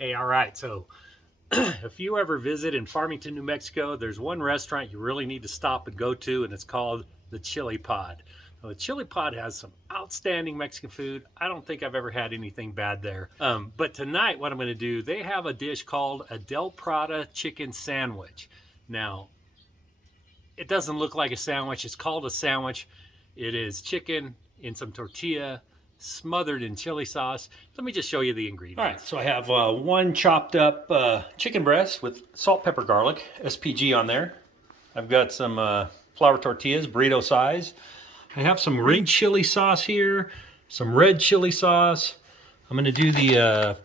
Hey, all right, so if you ever visit in Farmington, New Mexico, there's one restaurant you really need to stop and go to, and it's called the Chile Pod. Now, the Chile Pod has some outstanding Mexican food. I don't think I've ever had anything bad there. But tonight, what I'm going to do, they have a dish called a Del Prada chicken sandwich. Now, it doesn't look like a sandwich. It's called a sandwich. It is chicken in some tortilla, smothered in chili sauce. Let me just show you the ingredients. All right, so I have one chopped up chicken breast with salt, pepper, garlic, SPG on there. I've got some flour tortillas, burrito size. I have some green chili sauce here, some red chili sauce. I'm gonna do the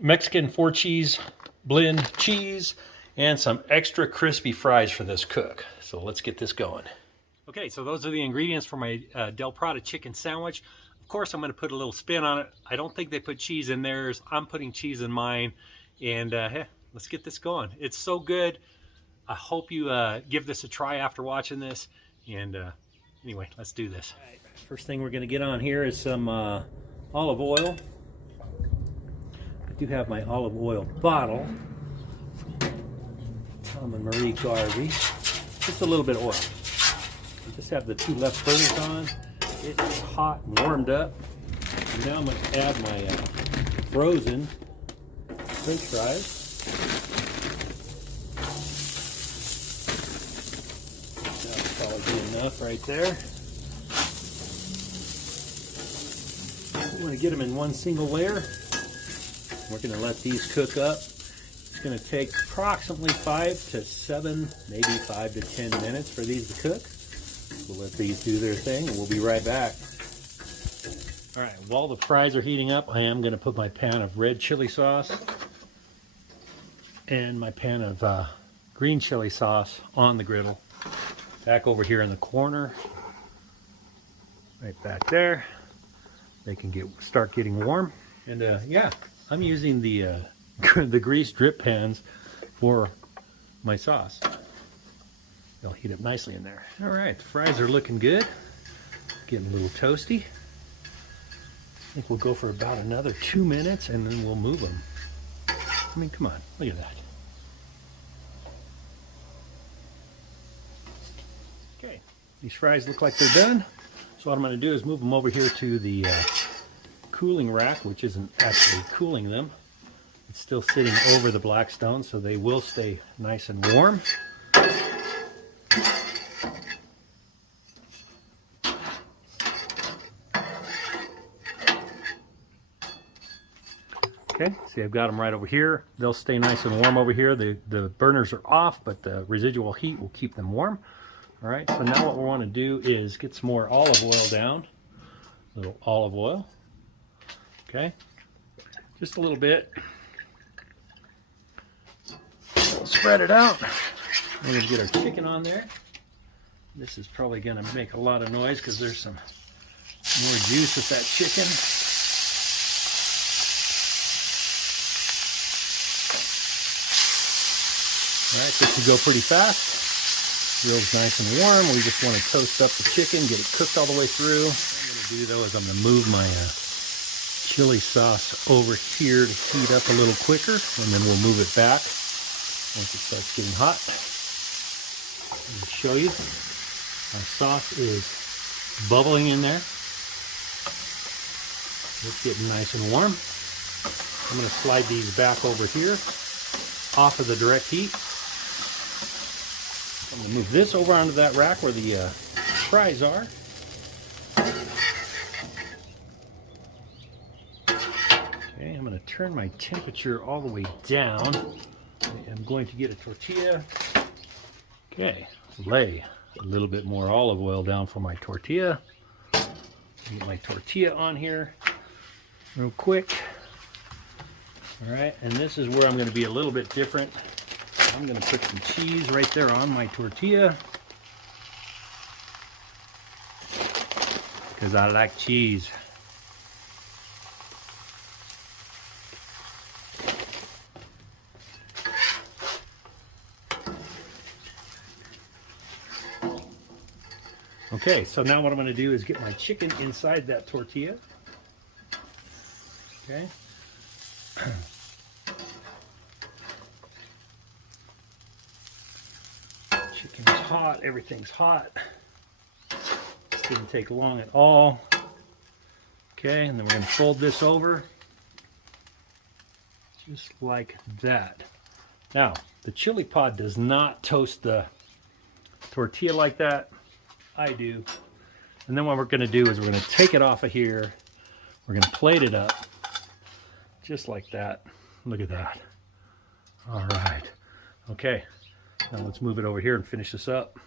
Mexican 4-cheese blend cheese and some extra crispy fries for this cook. So let's get this going. Okay, so those are the ingredients for my Del Prada chicken sandwich. Of course, I'm going to put a little spin on it. I don't think they put cheese in theirs. I'm putting cheese in mine. And hey, let's get this going. It's so good. I hope you give this a try after watching this. And anyway, let's do this. All right, first thing we're going to get on here is some olive oil. I do have my olive oil bottle. Tom and Marie Garvey. Just a little bit of oil. I just have the 2 left burners on. It's hot and warmed up. And now I'm going to add my frozen French fries. That'll probably be enough right there. We want to get them in one single layer. We're going to let these cook up. It's going to take approximately 5 to 7, maybe 5 to 10 minutes for these to cook. We'll let these do their thing and we'll be right back. All right, while the fries are heating up, I am going to put my pan of red chili sauce and my pan of green chili sauce on the griddle. Back over here in the corner, right back there. They can start getting warm. And yeah, I'm using the the grease drip pans for my sauce. They'll heat up nicely in there. All right, the fries are looking good. Getting a little toasty. I think we'll go for about another 2 minutes and then we'll move them. I mean, come on, look at that. Okay, these fries look like they're done. So what I'm gonna do is move them over here to the cooling rack, which isn't actually cooling them. It's still sitting over the Blackstone, so they will stay nice and warm. Okay, see I've got them right over here. They'll stay nice and warm over here. The burners are off, but the residual heat will keep them warm. All right, so now what we want to do is get some more olive oil down. A little olive oil. Okay, just a little bit. We'll spread it out. We're going to get our chicken on there. This is probably going to make a lot of noise because there's some more juice with that chicken. All right, this will go pretty fast. Grill's nice and warm. We just want to toast up the chicken, get it cooked all the way through. What I'm going to do though is I'm going to move my chili sauce over here to heat up a little quicker, and then we'll move it back once it starts getting hot. Let me show you. My sauce is bubbling in there. It's getting nice and warm. I'm going to slide these back over here off of the direct heat. I'm going to move this over onto that rack where the fries are. Okay, I'm going to turn my temperature all the way down. I'm going to get a tortilla. Okay, lay a little bit more olive oil down for my tortilla. Get my tortilla on here real quick. All right, and this is where I'm going to be a little bit different. I'm going to put some cheese right there on my tortilla because I like cheese. Okay, so now what I'm going to do is get my chicken inside that tortilla. Okay. Chicken's hot, everything's hot. This didn't take long at all. Okay, and then we're going to fold this over just like that. Now, the chili pod does not toast the tortilla like that. I do. And then what we're going to do is we're going to take it off of here. We're going to plate it up just like that. Look at that. All right. Okay. Now let's move it over here and finish this up.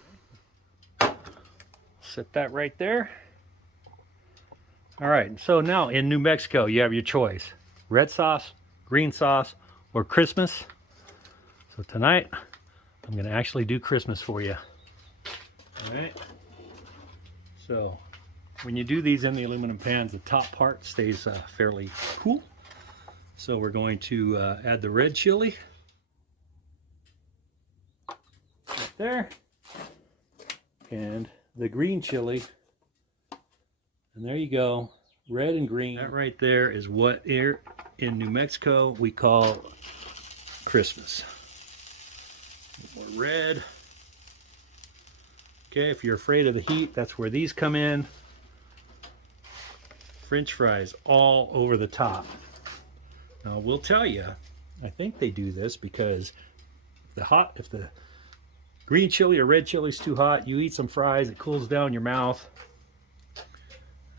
Set that right there. All right. So now in New Mexico, you have your choice. Red sauce, green sauce, or Christmas. So tonight, I'm going to actually do Christmas for you. All right. So when you do these in the aluminum pans, the top part stays fairly cool. So we're going to add the red chili right there, and the green chili, and there you go, red and green. That right there is what here in New Mexico we call Christmas. More red. Okay, if you're afraid of the heat, that's where these come in. French fries all over the top. Now, we'll tell you, I think they do this because if the green chili or red chili is too hot, you eat some fries, it cools down your mouth.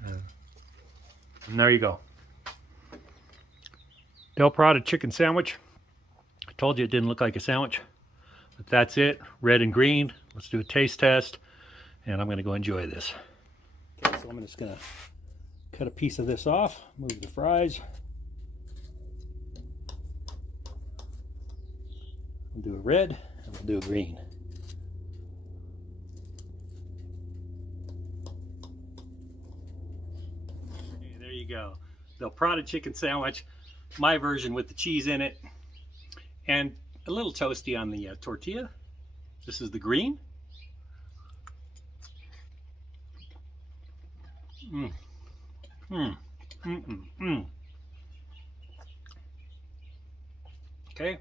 And there you go. Del Prado chicken sandwich. I told you it didn't look like a sandwich, but that's it. Red and green. Let's do a taste test, and I'm going to go enjoy this. Okay, so I'm just going to cut a piece of this off, move the fries. We'll do a red and we'll do a green. Okay, there you go. Del Prado chicken sandwich. My version with the cheese in it. And a little toasty on the tortilla. This is the green. Okay.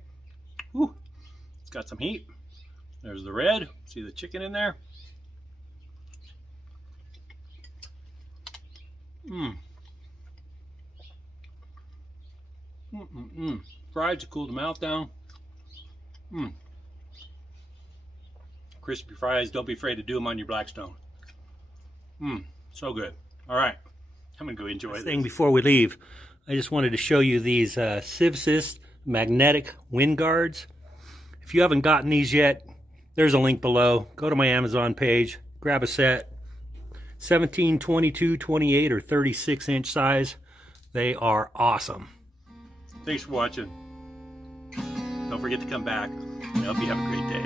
Ooh. It's got some heat. There's the red. See the chicken in there? Fries to cool the mouth down. Crispy fries. Don't be afraid to do them on your Blackstone. So good. All right. I'm going to go enjoy this. Before we leave, I just wanted to show you these Civsys magnetic wind guards. If you haven't gotten these yet, there's a link below. Go to my Amazon page, grab a set. 17, 22, 28, or 36 inch size. They are awesome. Thanks for watching. Don't forget to come back. I hope you have a great day.